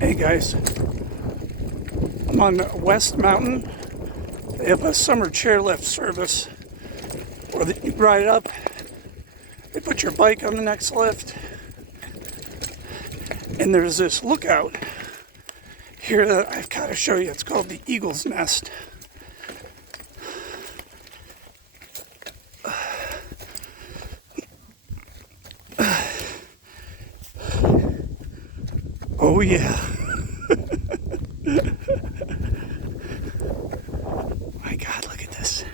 Hey guys, I'm on West Mountain. They have a summer chairlift service where you ride up, they put your bike on the next lift, and there's this lookout here that I've got to show you. It's called the Eagle's Nest. Oh yeah. My God, look at this.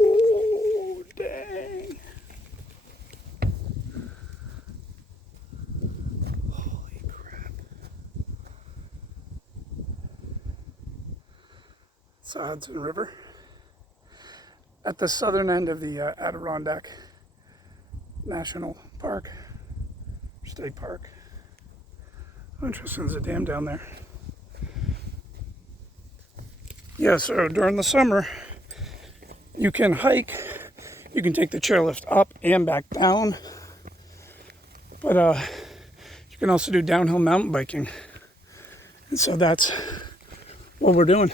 Oh, dang. Holy crap. It's the Hudson River at the southern end of the Adirondack National Park, State Park. Oh, interesting, there's a dam down there. Yeah, so during the summer, you can hike, you can take the chairlift up and back down, but you can also do downhill mountain biking. And so that's what we're doing.